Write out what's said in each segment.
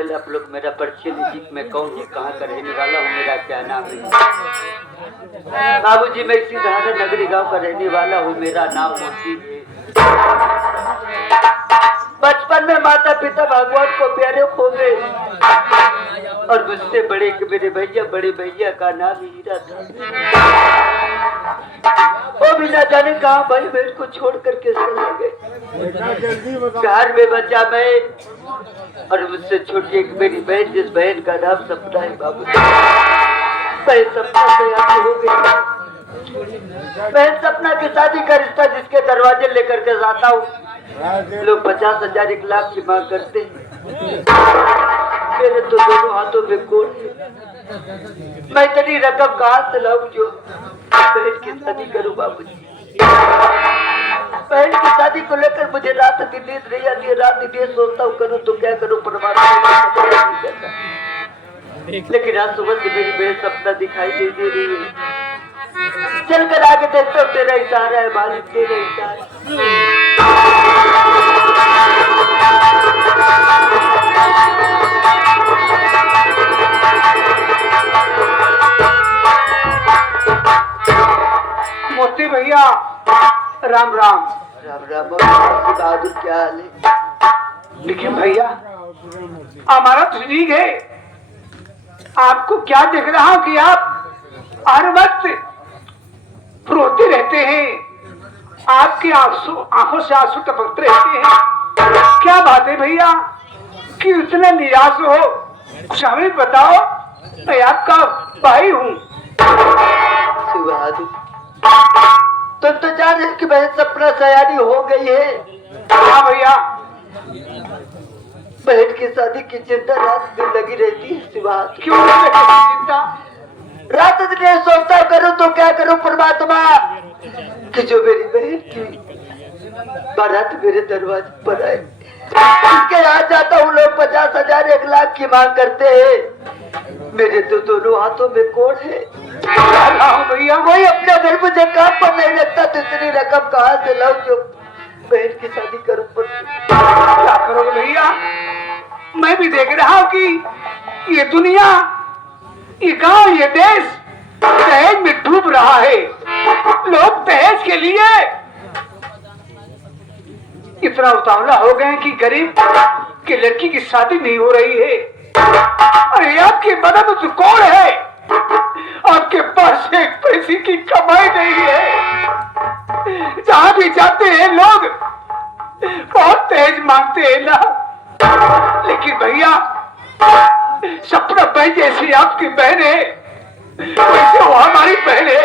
पहले आप लोग मेरा परिचय लीजिए। मैं कौन हूँ, कहाँ का रहने वाला हूँ, मेरा क्या नाम है। बाबूजी, मैं इसी धारा नगरी गांव का रहने वाला हूँ। मेरा नाम मोती है। बचपन में माता पिता भगवान को प्यारे खो गए और मुझसे बड़े मेरे भैया, बड़े भैया का नाम हीरा था। वो भी ना जाने कहाँ भाई बहन को छोड़ करके चले गए। घर में बचा मैं और मुझसे छोटी एक मेरी बहन, जिस बहन का नाम सपना है। बाबू, बहन सपना तैयार हो गई। बहन सपना की शादी का रिश्ता जिसके दरवाजे लेकर के जाता हूँ, लोग 50,000 1 लाख की मांग करते हैं। मेरे तो दोनों हाथों में कोट है। मैं इतनी रकम कहाँ से लाऊं जो बहन की शादी करूं। बाबूजी, बहन की शादी को लेकर मुझे रात दिन नींद नहीं आती है। रात दिन सोचता हूँ करूँ तो क्या करूँ, परमात्मा नहीं करता। लेकिन आज सुबह से मेरी बहन सपना दिखाई दे रही है। चल कर आगे देखता हूँ, तेरा इशारा है मालिक, तेरा इशारा। मोती भैया, राम राम। राम राम बहादुर, क्या हाल है। लेकिन भैया हमारा तो ठीक है, आपको क्या देख रहा हूँ कि आप हर वक्त रोते रहते हैं, आपके आंखों से आंसू टपकते रहते हैं। क्या बात है भैया कि इतने निराश हो, कुछ हमें बताओ। मैं आपका भाई हूँ। बहादुर, तुम तो जान रहे कि बहन सपना सयानी हो गई है। हाँ भैया, बहन की शादी की चिंता रात दिन लगी रहती है। बहादुर, क्यों चिंता? रात दिन सोचता करूं तो क्या करूं परमात्मा कि जो मेरी बहन की बारात मेरे दरवाजे पर आए। इसके यहाँ जाता हूँ, लोग 50,000 1 लाख की मांग करते हैं। मेरे तो दोनों हाथों में कोड है। भैया कोई अपना घर मुझे काम पर नहीं रखता, तो इतनी रकम कहाँ से लाऊं जो बहन की शादी करूं। क्या करोगे भैया, मैं भी देख रहा हूँ कि ये दुनिया, ये गांव, ये देश दहेज में डूब रहा है। लोग दहेज के लिए इतना उतावला हो गए कि गरीब की लड़की की शादी नहीं हो रही है। अरे आपकी मदद तो कौन है, आपके पास एक पैसे की कमाई नहीं है। जहां भी जाते हैं लोग बहुत तेज मांगते हैं ना। लेकिन भैया, सपना बहन जैसी आपकी बहन है, वैसे वो हमारी बहन है।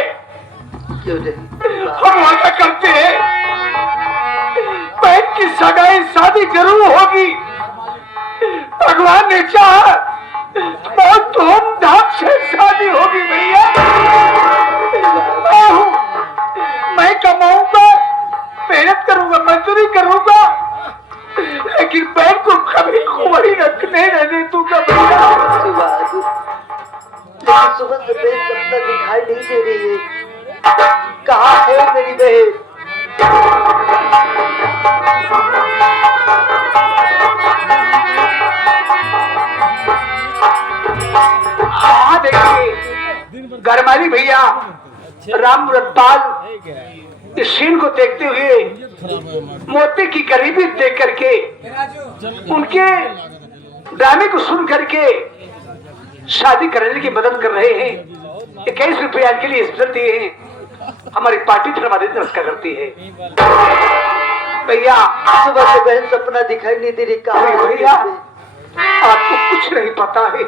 हम वादा करते हैं बहन की सगाई शादी जरूर होगी। भगवान ने चाहा बहुत धूमधाम से शादी होगी भैया। मैं कमाऊंगा, मेहनत करूंगा, मजदूरी करूंगा, लेकिन बहन को कभी कुंवारी रखने रहने दूंगा भैया। लेकिन सुबह से बहन सपना दिखाई नहीं दे रही है। कहाँ है मेरी बहन? हाँ देखिए गरमाली भैया, राम रतपाल इस सीन को देखते हुए, मोती की गरीबी देख करके, उनके ड्रामे को सुन करके शादी करने की मदद कर रहे हैं। 21 रुपया के लिए स्पेशल दिए हैं। हमारी पार्टी धर्मादित्य नमस्कार करती है। भैया सुबह से बहन सपना दिखाई नहीं दे रही। कहाँ भैया, आपको कुछ नहीं पता है,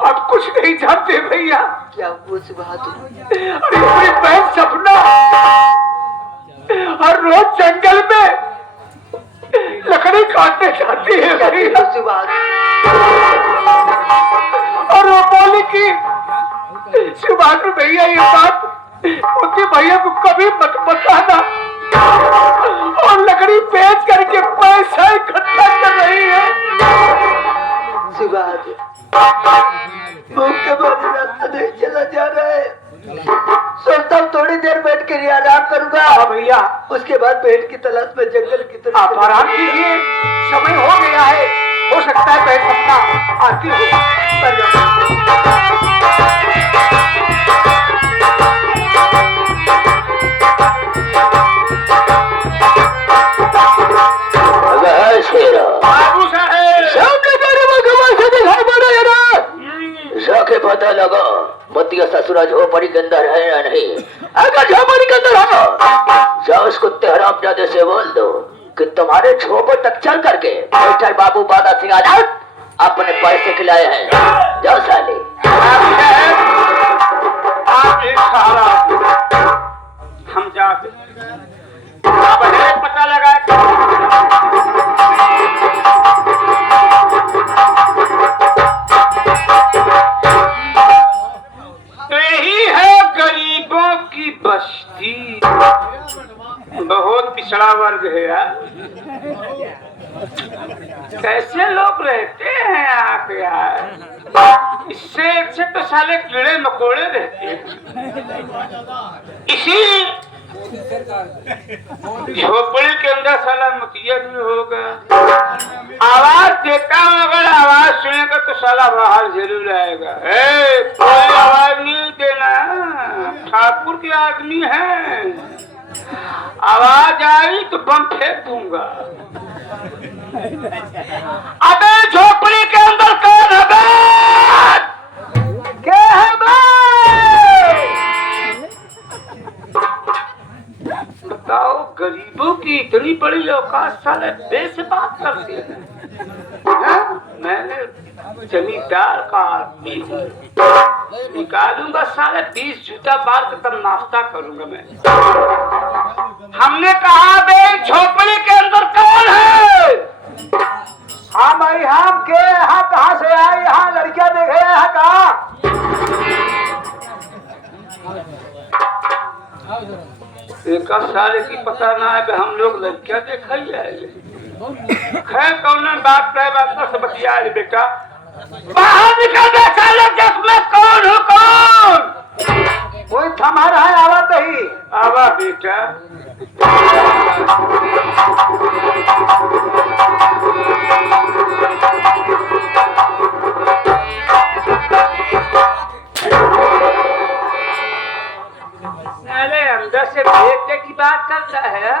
आप कुछ नहीं जानते भैया। क्या वो बहादुर? अरे मेरी बहन सपना हर रोज जंगल में लकड़ी काटने जाती है भैया। और वो बोली कि शिवबहादुर भैया ये बात उनके भैया को कभी मत बताना, और लकड़ी बेच करके पैसा इकट्ठा कर रही है। शिवबहादुर भूख के मारे रास्ता नहीं चला जा रहा है। सोचता हूँ थोड़ी देर बैठ कर आराम करूंगा भैया, उसके बाद बहन की तलाश में जंगल की तरफ। आप आराम कीजिए, समय हो गया है। हो सकता है कोई सपना आती हो। बाबू साहब जाके पता लगा मतिया ससुरा झोपड़ी के अंदर है या नहीं। अगर झोपड़ी के अंदर हो जाओ उसको तेहराम जादे से बोल दो कि तुम्हारे झोपड़ तक चल करके मिस्टर बाबू बादा सिंह आजाद अपने पैसे खिलाए हैं। जाओ साले। आप एक सहारा हम जाते पता लगा तो यही है गरीबों की बस्ती। बहुत पिछड़ा वर्ग है यार। कैसे लोग रहते हैं आप यार। इससे तो साले कीड़े मकोड़े रहते हैं। इसी झोपड़ी के अंदर साला मतिया भी होगा। आवाज देता हूँ, अगर आवाज सुनेगा तो साला बाहर जरूर आएगा। कोई आवाज नहीं देना, ठाकुर के आदमी है। आवाज आई तो बम फेंक दूंगा। अबे झोपड़ी के अंदर कौन है? क्या है बताओ। गरीबों की इतनी बड़ी औकात साले बे से बात करते हैं। मैंने जमींदार का आदमी निकालूंगा साले 20 जूता बाल के तब नाश्ता करूंगा मैं। हमने कहा बे झोपड़ी के अंदर कौन है? हाँ भाई हम के यहाँ कहाँ से आए? यहाँ लड़कियां देखे यहाँ कहाँ? एक साले की पता ना है कि हम लोग लड़कियां देखा ही आए। खैर कौन बात है, बात से बतिया बेटा। बाहर निकल दे साले, जब मैं कौन हूँ कौन? कोई थमा रहा है, आवा नहीं आवा बेटा। अंदर से भेजने की बात करता है।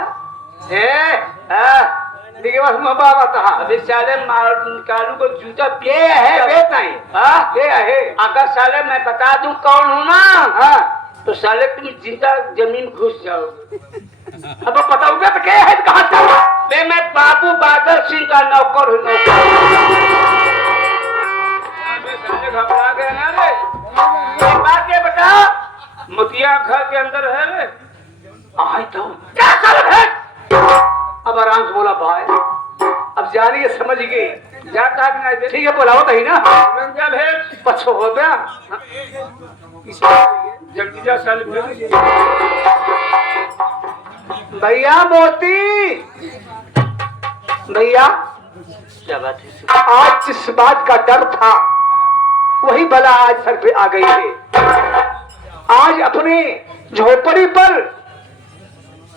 अभी साले निकालू को जूता पे है नहीं। अगर साले मैं बता दूं कौन हूँ ना, तो साले तुम जिंदा जमीन घुस जाओ। अब बताऊंगा तो क्या है? कहाँ से? मैं बाबू बादल सिंह का नौकर हूँ। घबरा गया ना रे। बात ये बता, मुतिया घर के अंदर है रे। आए तो क्या कर है? अब आराम से बोला भाई। अब जानिए समझ गई। जाता नहीं ठीक है, बोलाओ तो ही ना। जब है पछो हो गया जल्दी जा साल। भैया मोती भैया, क्या बात है? आज जिस बात का डर था वही भला आज सर पे आ गई है। आज अपने झोपड़ी पर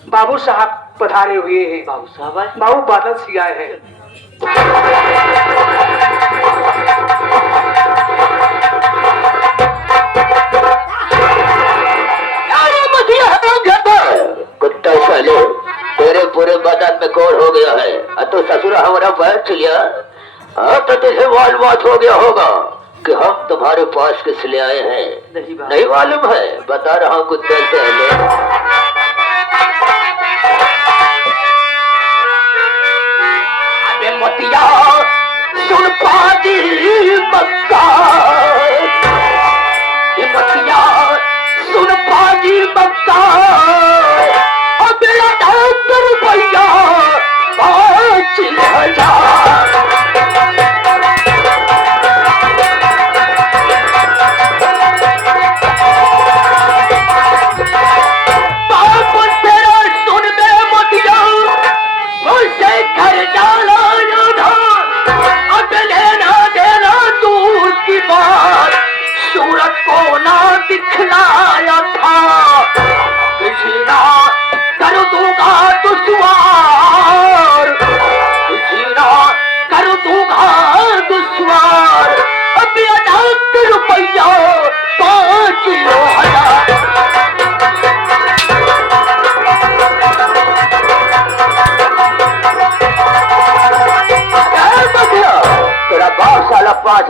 बाबू साहब पधारे हुए हैं। बाबू साहब? बाबू बादल सिंह आए हैं। कुत्ता साले, तेरे पूरे बदन में कोड़ हो गया है। तो ससुरा हमारा बैठ लिया। हाँ तो तुझे मालूम हो गया होगा कि हम तुम्हारे पास किस लिए आए हैं। नहीं मालूम है? बता रहा हूँ कुछ देर पहले। मतिया सुन पाजी मक्का, मतिया सुन पाजी मक्का। अब मेरा 10 रुपया 5,000। सूरत को ना दिखला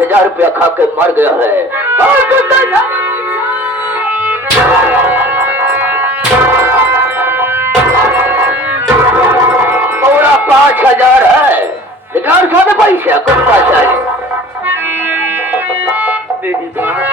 5,000 रुपया खा के मर गया है। पूरा 5,000 है। निकाल सारे पैसे, कुछ पैसा है। मेरी बात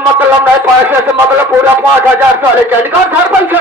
मतलब नहीं, पैसे से मतलब पूरा 5,000 साले चल कर घर पैसे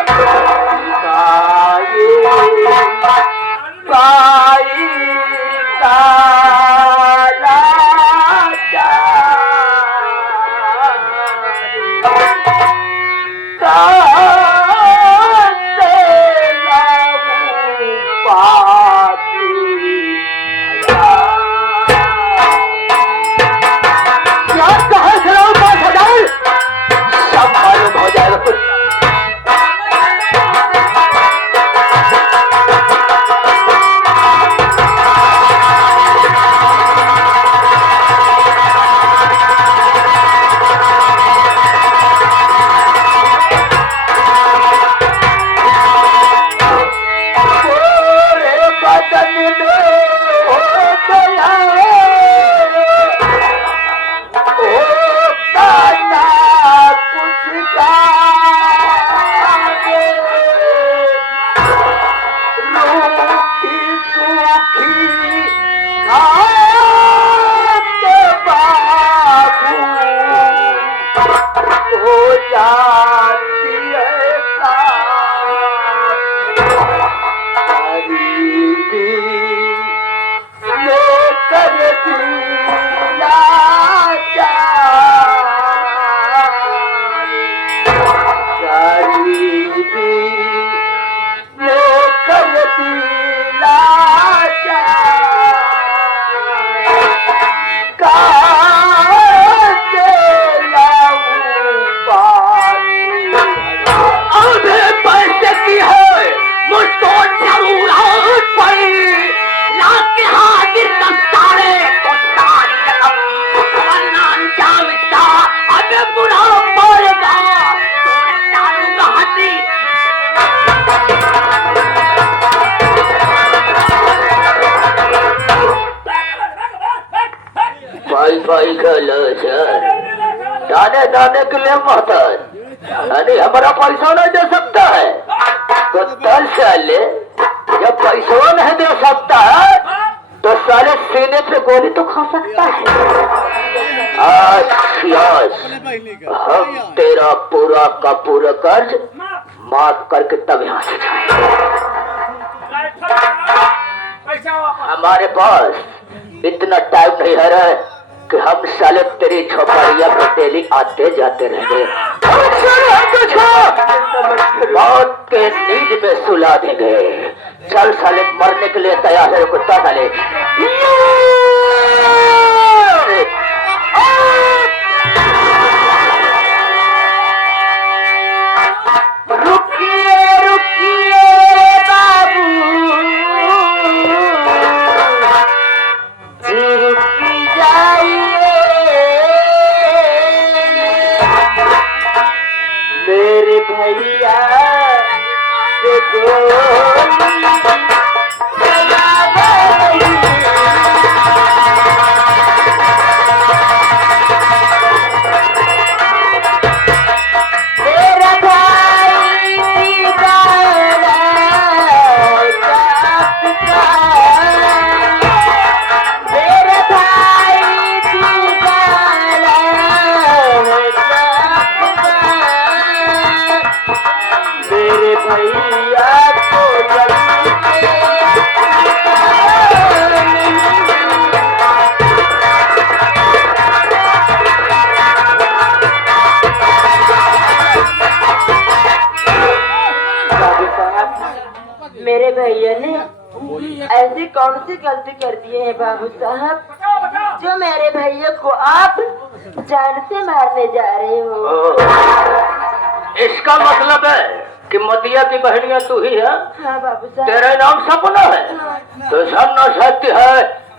भाई का दाने दाने के लिए मोहताज, यानी हमारा पैसा नहीं दे सकता है तो 10 साले जब पैसा नहीं दे सकता है तो साले सीने पे गोली तो खा सकता है। आज हम तेरा पूरा का पूरा कर्ज माफ करके तब यहाँ से जाएंगे। हमारे पास इतना टाइम नहीं है रे कि हम साले तेरी झोपड़िया पे डेली आते जाते रहेंगे। मौत के नींद में सुला देंगे। चल साले, मरने के लिए तैयार है कुत्ता साले। मेरे भैया ने ऐसी कौन सी गलती कर दी है बाबू साहब जो मेरे भैया को आप जान से मारने जा रहे हो। इसका मतलब है कि मतिया की बहनिया तू ही है? हाँ बाबू साहब। तेरे नाम सपना है? हाँ। तो सपना सत्य है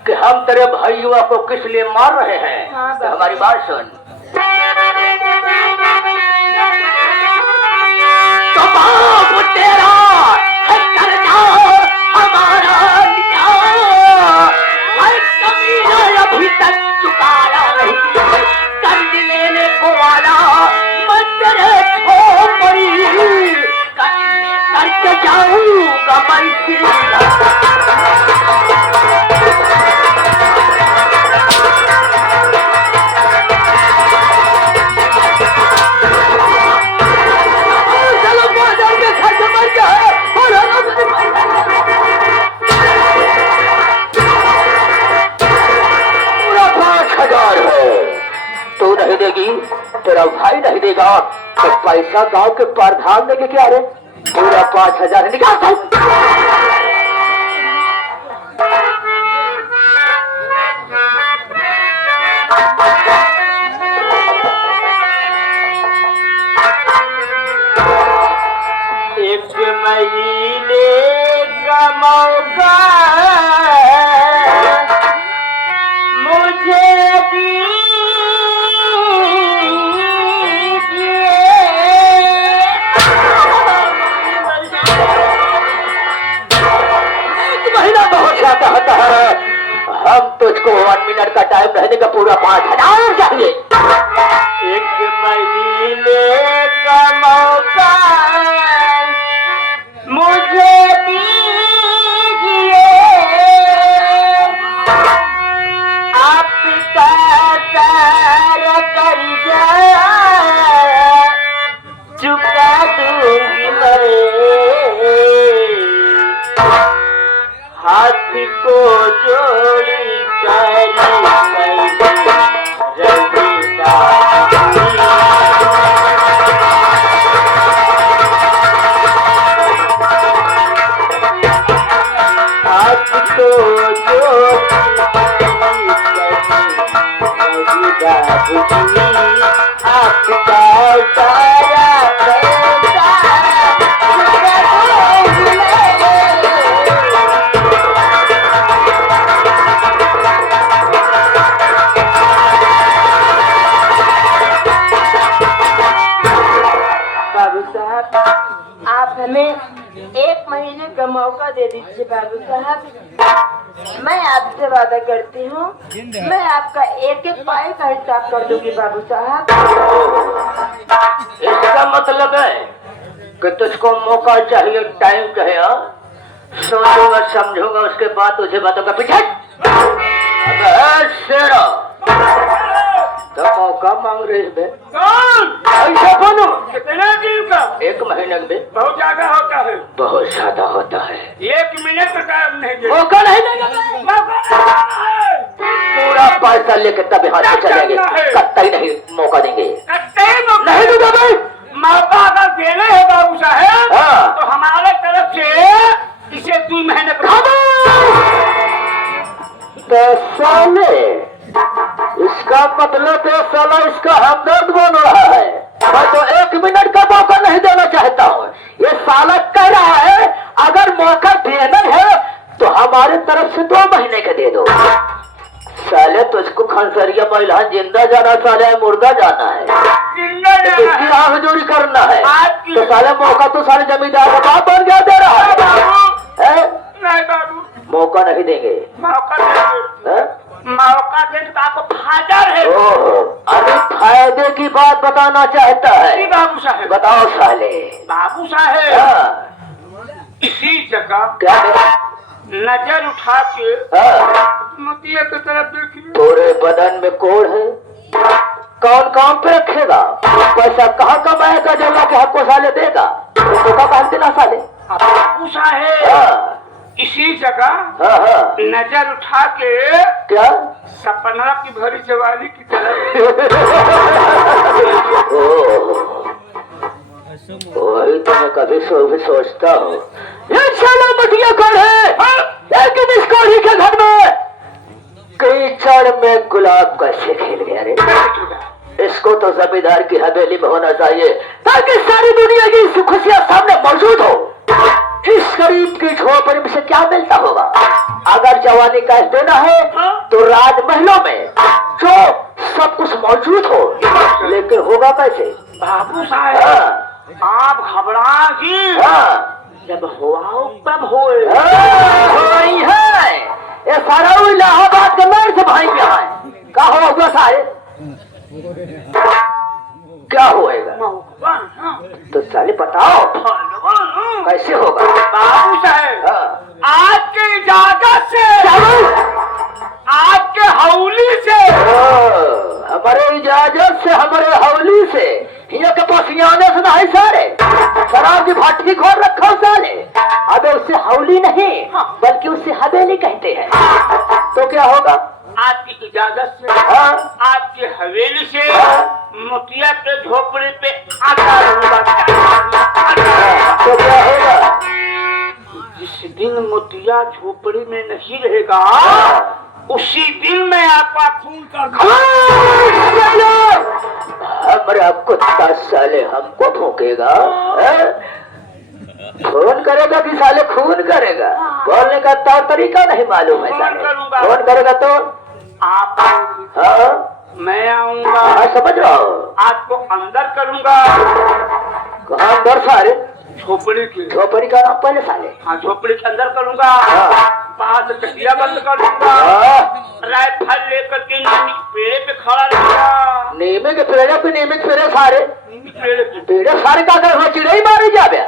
कि हम तेरे भाइयों को किस लिए मार रहे हैं। हाँ, तो हमारी बात सुन। तो बाप तेरा है करना हमारा लिया, हर कमीना अभी तक चुकाया नहीं, कर्ज लेने को आया मैं तेरे छोपड़ी, करके जाऊंगा मैं सीधा। तू नहीं देगी, तेरा भाई नहीं देगा, तो पैसा गांव के प्रधान देंगे क्या रे? पूरा 5,000 निकाल। एक महीने का मौका मुझे होता है। हम तुझको 1 मिनट का टाइम रहने का पूरा 5,000 चाहिए। 1 महीने का मौका मुझे दीजिए, आपका सारा कर्जा चुका दूंगी मैं, हाथ को जोड़ी हाथ को आपका सारा आप हमें 1 महीने का मौका दे दीजिए बाबू साहब। मैं आपसे वादा करती हूँ, मैं आपका एक एक पाई का हिसाब कर दूंगी बाबू साहब। इसका मतलब है कि तुझको मौका चाहिए, टाइम चाहिए। सोचूंगा समझूंगा, उसके बाद तुझे बातों पीछे शेरा तो मौका मांग रही है। ऐसा बोलो, कितने दिन का? 1 महीने में बहुत ज्यादा होता है। बहुत ज्यादा होता है। 1 मिनट का टाइम नहीं देगा। मौका नहीं देगा, पूरा पैसा लेके तब यहाँ से चलेंगे। कत्तई नहीं मौका देंगे, नहीं दूंगा भाई। मौका अगर देना है बाबू साहब, हाँ। तो हमारे तरफ से इसे 2 महीने तो साले, इसका मतलब तो साला इसका हमदर्द बन रहा है। मैं तो 1 मिनट का मौका नहीं देना चाहता हूँ। ये साला कह रहा है अगर मौका देना है तो हमारे तरफ से 2 महीने का दे दो। साले तुझको खंसरिया महिला जिंदा जाना साले मुर्दा जाना है, इसकी आंख जोड़ी करना है। तो साले मौका तो सारे जमींदार का बाप बन गया दे रहा है। नहीं बाबू, मौका नहीं देंगे। मौका देंगे, मौका देने का आपको फायदा है। अरे फायदे की बात बताना चाहता है बाबू साहब। बताओ साले। बाबू साहब, हाँ। इसी जगह क्या नजर उठा के मतिया की तरफ देखिए। पूरे बदन में कोड़ है, कौन काम पे रखेगा? पैसा कहाँ कमाएगा? जगह के हमको साले देगा, तो बांध देना साले। बाबू साहब, इसी जगह नजर उठा के क्या सपना की भरी जवानी की तरफ। वही तो मैं कभी सोचता हूँ, ये साला मटिया कौन है? लेकिन इस कोढ़ी के घर में कीचड़ में गुलाब कैसे खिल गया रे? इसको तो जमींदार की हवेली में होना चाहिए ताकि सारी दुनिया की खुशियां सामने मौजूद हो। इस गरीब की झोपड़ी में से क्या मिलता होगा? अगर जवानी का देना है तो राजमहलों में जो सब कुछ मौजूद हो, लेकिन होगा कैसे? बाबू साहब आप घबरा की जब हुआ तब हो रही है। ये सारा इलाहाबाद के मेर से भाई क्या है? क्या होगा सारे? क्या होएगा? तो साले बताओ कैसे होगा? बाबू साहब आपके इजाजत से, आपके हौली से, हमारे इजाजत से, हमारे हौली से, ये के पसियाने से नहीं सारे शराब की भट्टी खोल रखा साले। अबे उससे हौली नहीं बल्कि उससे हवेली कहते हैं। तो क्या होगा? आपकी इजाजत से, आपकी हवेली से मोतिया के झोपड़ी पे आता रहूंगा। तो क्या होगा? जिस दिन मोतिया झोपड़ी में नहीं रहेगा उसी दिन मैं आपका खून कर हमारा कुत्ता साले हमको भूकेगा। फोन करेगा कि साले खून करेगा? बोलने का तौर तरीका नहीं मालूम है साले। फोन करेगा तो आप मैं आऊंगा। समझ रहा हूँ। आपको अंदर करूंगा। कहाँ अंदर सारे? झोपड़ी की। झोपड़ी का नाम पहले साले। हाँ झोपड़ी के अंदर करूंगा। बाहर से चकिया बंद कर दूंगा। राइफल लेकर के नीम के पेड़ पे खड़ा रहूंगा। नीम के पेड़ पे? नीम के पेड़ सारे? पेड़ सारे का कर चिड़ई मारी जावे।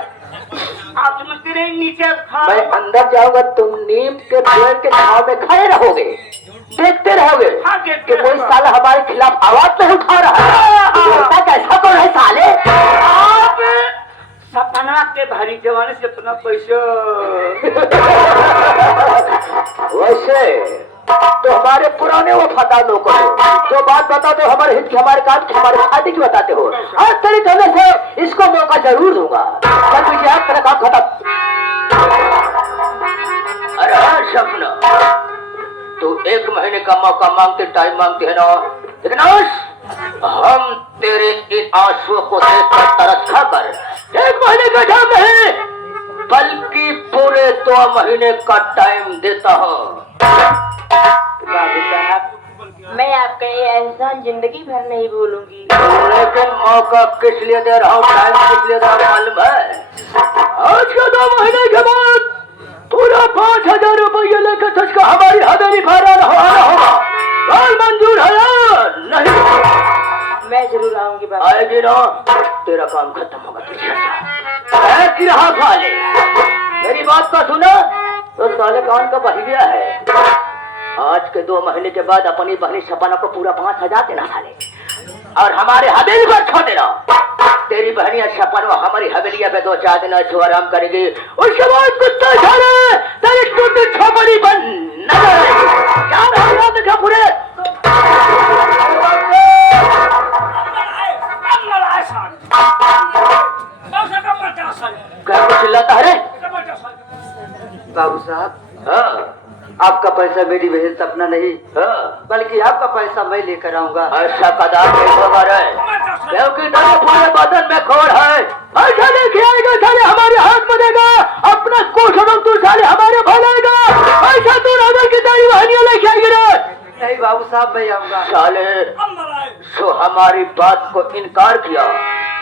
आप समझते रहे नीचे मैं अंदर जाऊंगा, तुम नीम के पेड़ के छाव में खड़े रहोगे, देखते रहोगे कि कोई साला हमारे खिलाफ आवाज नहीं उठा रहा है। कैसा कौन है साले? आप सपना के भारी जवानी से अपना पैसा वैसे तो हमारे पुराने वो फटा लोग जो बात बताते हो हमारे हित की, हमारे काम की, हमारे शादी की बताते हो। हर तरीके से इसको मौका जरूर दूंगा। तेरा काम खत्म। अरे सपना, तू 1 महीने का मौका मांगते, टाइम मांगते है ना, लेकिन हम तेरे इन आंसुओं को देखकर तरस खाकर 1 महीने का टाइम नहीं बल्कि पूरे 2 महीने का टाइम देता हूँ। बाबू साहब मैं आपका ये एहसान जिंदगी भर नहीं भूलूंगी। लेकिन मौका किस लिए दे रहा हूँ, टाइम किस लिए दे रहा हूँ मालूम है? आज के 2 महीने के बाद पूरा 5000 रुपये लेकर तुझको हमारी हवेली फहराना होगा। बाल मंजूर है या नहीं? मैं जरूर आऊंगी बाबू। आएगी ना, तेरा काम खत्म होगा। तुझे रहा साले, मेरी बात का सुना तो साले कान का बह गया है। आज के 2 महीने के बाद अपनी बहनी सपना को पूरा 5000 देना साले, और हमारे हवेली पर छोड़ देना। तेरी बहनिया सपना हमारी हवेलिया पे 2-4 दिन अच्छो आराम करेगी। उसके बाद कुत्ता साले तेरी टूटी झोपड़ी बन नजर आएगी। क्या रहा देखा पूरे क्या कुछ चिल्लाता है रे? बाबू साहब हाँ आपका पैसा मेरी बहन सपना नहीं बल्कि आपका पैसा मैं लेकर आऊंगा। ऐसा कदम नहीं होगा रे, क्योंकि तेरे पूरे बदन में खोर है। ऐसा लेके आएगा साले हमारे हाथ में देगा, अपना कोशम तू साले हमारे भलाएगा। ऐसा तू नजर की तेरी बहनियां लेके आएगी रे? नहीं बाबू साहब मैं आऊंगा। साले सो हमारी बात को इनकार किया।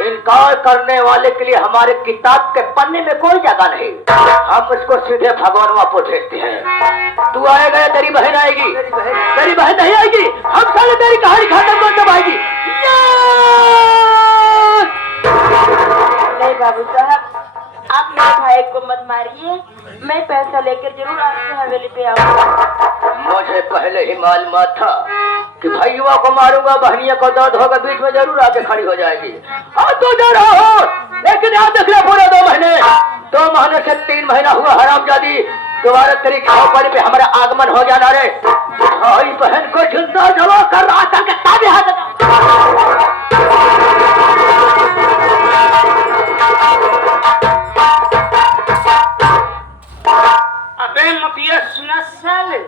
इनकार करने वाले के लिए हमारे किताब के पन्ने में कोई जगह नहीं। हम उसको सीधे भगवान को भेजते हैं। तू आएगा या तेरी बहन आएगी? तेरी बहन नहीं आएगी। हम साले तेरी कहानी खत्म कर तब आएगी। नहीं बाबू साहब आप मेरे भाई को मत मारिए। मैं पैसा लेकर जरूर आपकी हवेली पे आऊंगा। मुझे पहले ही मालूम था कि भैया को मारूंगा, बहनिया को दर्द होगा, बीच में जरूर आके खड़ी हो जाएगी। अब तो जा रहा हो, लेकिन याद देख ले पूरे 2 महीने 2 महीने से 3 महीना हुआ हरामजादी। दोबारा तेरी झोपड़ी पे हमारा आगमन हो जाना रे। भाई बहन को जिंदा जमा कर रहा था कि ताबे हाथ अबे मतिया सुना साले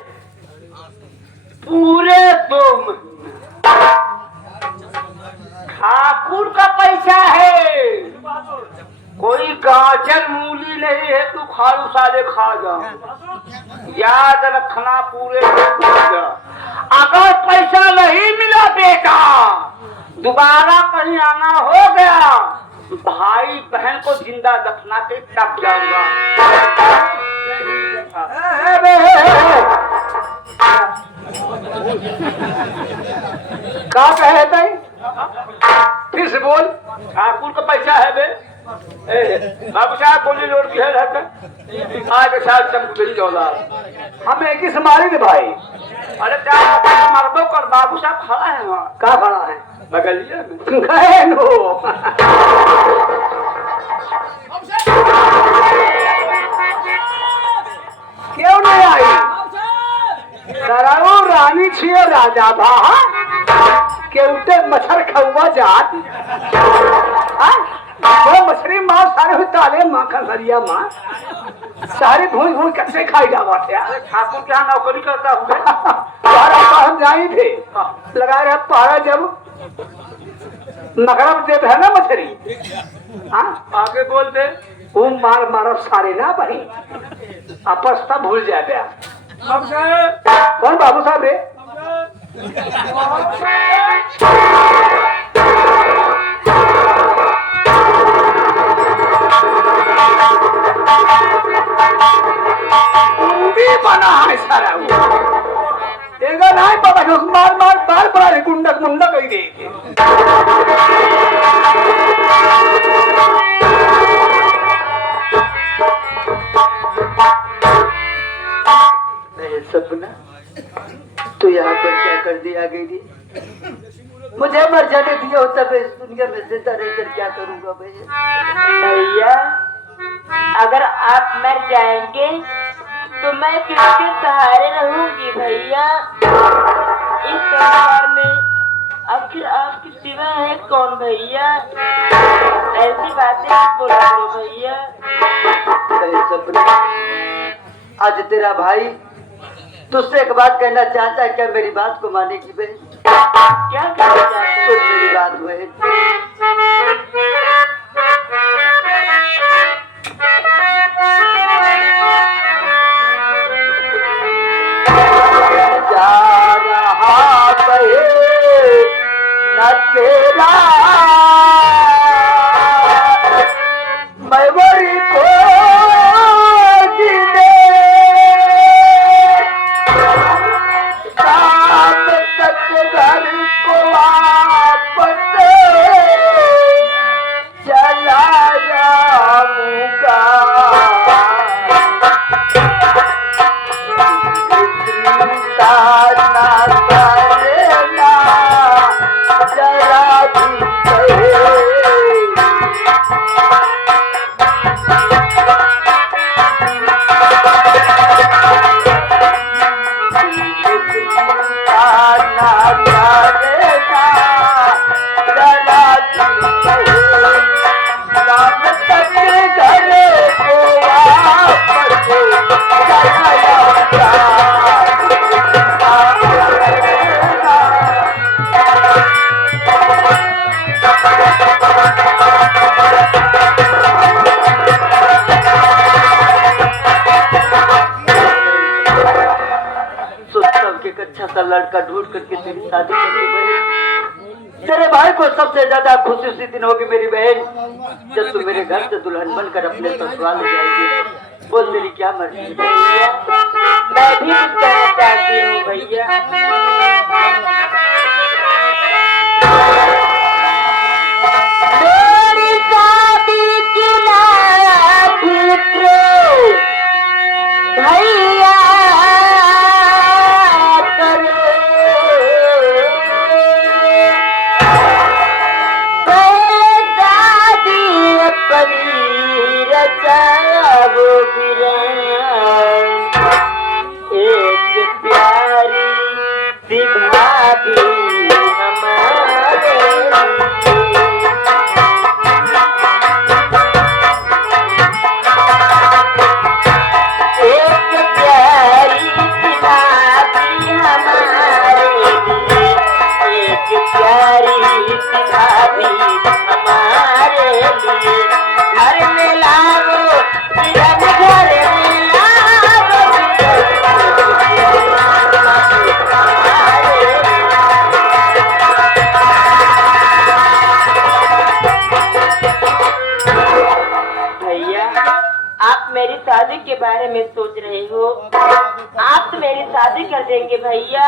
कोई गाजर मूली नहीं है, तू खालू साले खा जा। याद रखना पूरे अगर पैसा नहीं मिला बेटा, दोबारा कहीं आना हो गया, भाई बहन को जिंदा दफना के तब जाऊंगा। क्या कहे भाई? फिर से बोल। ठाकुर का पैसा है बे? बाबू साहब बोली लोड की है आज साल चमकुली 14 हम एक ही समारी थे भाई। अरे क्या मर्दों कर, बाबू साहब खड़ा है वहाँ। क्या खड़ा है? बगलिया में गए नो। क्यों नहीं आई? सराऊ रानी छिए राजा भा के उठे मच्छर खौवा जात। वो मछली माँ सारे हुई ताले माँ खसरिया माँ सारे भूल भूल कच्चे खाई जावा थे। ठाकुर क्या नौकरी करता हूँ हम जाए थे लगा रहे पारा जब नगरब देव है ना मछली। हाँ आगे बोल दे। वो मार मारब सारे ना बनी आपस भूल जाए बया। कौन बाबू साहब रे? बना है सारा वो एक नहीं बाबा मार मार बार बार गुंडक मुंडक ही दे। सपना तो यहाँ पर क्या कर दिया गई? मुझे मर जाने दिया होता मैं इस दुनिया में जिंदा रहकर क्या करूँगा भैया? अगर आप मर जाएंगे तो मैं किसके सहारे रहूंगी भैया? इस संसार में आखिर आपकी सिवा है कौन भैया? ऐसी बातें आप बोला करो भैया। सपना आज तेरा भाई तुझसे एक बात कहना चाहता है, क्या मेरी बात को माने की बहन? क्या कहना चाहते हैं? सुन मेरी बात बहन। जा रहा बहे न तेरा मैं बड़ी को लड़का ढूंढ करके तेरी शादी करनी बहन। तेरे भाई को सबसे ज्यादा खुशी उसी दिन होगी मेरी बहन जब तू मेरे घर से दुल्हन बनकर अपने ससुराल ले जाएगी। बोल तेरी क्या मर्जी है? मैं भी कुछ कहना चाहती हूँ भैया। मेरी शादी की रात भैया एक प्यारी सी भाभी हमारे एक प्यारी सी भाभी हमारे लिए एक प्यारी सी भाभी हमारे लिए आप मेरी शादी के बारे में सोच रहे हो। आप तो मेरी शादी कर देंगे भैया।